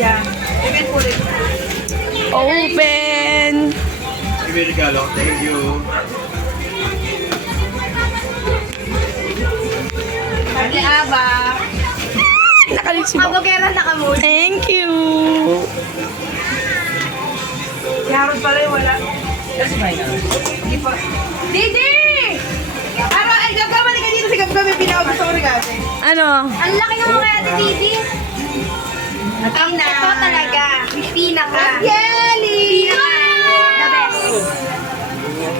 Yeah. Open po rin. Open! May regalo. Thank you. Ate Aba. Nakalit si Bob. Mabogera na ka mo. Thank you! Si Harold pala yung wala. That's mine. Hindi pa. Didi! Ara, ay gagawin ka dito si Gabgab yung pinakagusto ko regalo. Ano? Ang laki naman kaya Ate Didi. Ang ito talaga. Pinaka. Jelly! The best.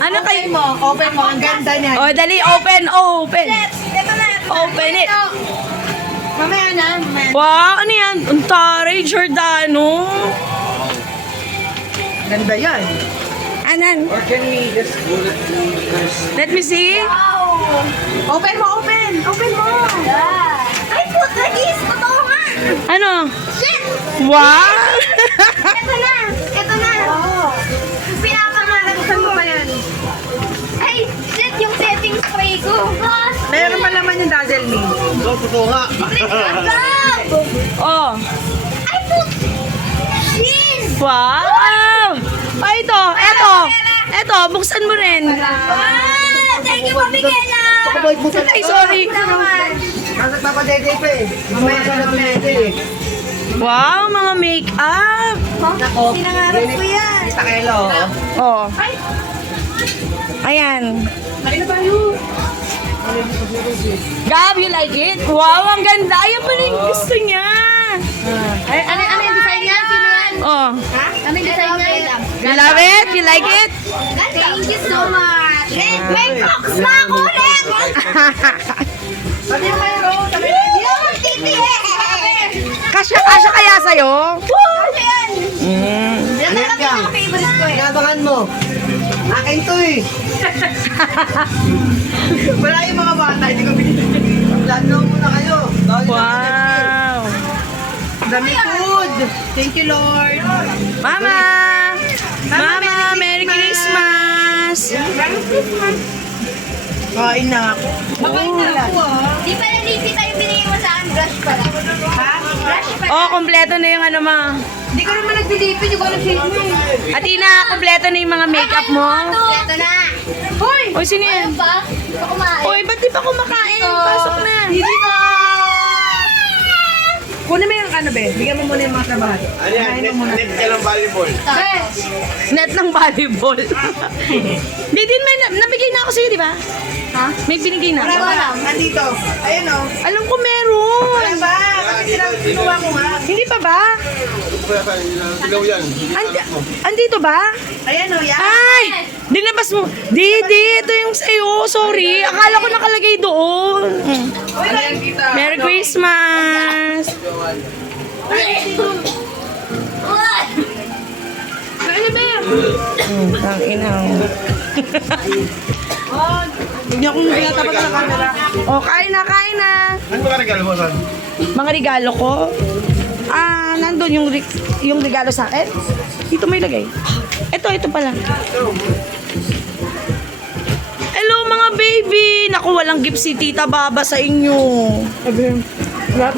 Ano kayo? Open mo. Ang ganda niya. Oh, dali, open, open! Ito na. Open it! Mamaya na. Mamaya. Wow, ano yan? Ang taray, Giordano! Ganda yan. Anan? Or can we just go first? Let me see. Wow. Open mo, open. Open mo. Yeah. Ay, putragis. Totoo nga. Ano? Shit. Wow! Ito na. Ito na. Oh. Pinapangalan Saan ko. mo ba yan? Ay, shit. Yung setting spray ko. Meron pa naman yung dazzle me. So, totoo nga. Oh. Ay, shit. Wow! Ay, ito, buksan mo rin. Ah, thank you, Mami Kela. Pakabait mo sa Ay, sorry. Naman. Nasa papadede pa eh. Mamaya sa nabinete eh. Wow, mga make-up. Sinangarap ko yan. Kita kelo. Oh. Ayan. Ayun na ba yun? Gab, you like it? Wow, ang ganda. Ayan pala yung gusto niya. Ay, ano yung design niya? Sino yan? Oh. Ha? Ano yung design niya? You love it? You like it? Thank you so much. May box na ako ulit. Sabi mo mayroon. Sabi mo Yung TPS. Kasya kaya sa'yo? Ano yan? Yan Ano talaga yan? yung favorite ko eh. Inabangan mo. Akin to eh. Wala yung mga bata. Hindi ko binibigyan. Plano muna kayo. Wow. Dami food. Thank you, Lord. Mama! Mama, Merry Christmas! Kain na ako. Makain na ako ah. Di pa lang lipi tayo binigay mo sa akin. Brush pala. Ha? Brush pala. Oh, kompleto na yung ano ma. Hindi ko naman nagdilipid. Hindi ko alam sino yun. Atina, kompleto na yung mga makeup mo. Ito na. Hoy! Oy, sino yan? Ano pa? Di pa kumain. Oy, ba't di pa kumakain? Pasok na. Hindi ko. Kunin mo yung ano be. Bigyan mo muna yung mga trabaho. Ano yan? Net ka lang volleyball. Net ng volleyball. Di din, may nabigay na ako sa'yo, di ba? Ha? May binigay na ako. Wala. Andito. Ayan o. Alam ko meron. Wala ba? Kasi kinuha ko nga. Hindi pa ba? Ilaw yan. Andito ba? Ayan o. Yan. Ay! Dinabas mo. Di, ito yung sa'yo. Sorry. Akala ko nakalagay doon. Ayan kita. Merry Christmas! Ano ba yan? Ang inang. Huwag niyo akong pinatapat sa camera. Oh, kain na. Ano ba regalo mo, son? Mga regalo ko. Nandun yung regalo sa akin. Dito may lagay. Ito pala. Hello mga baby! Naku, walang gift si Tita Baba sa inyo.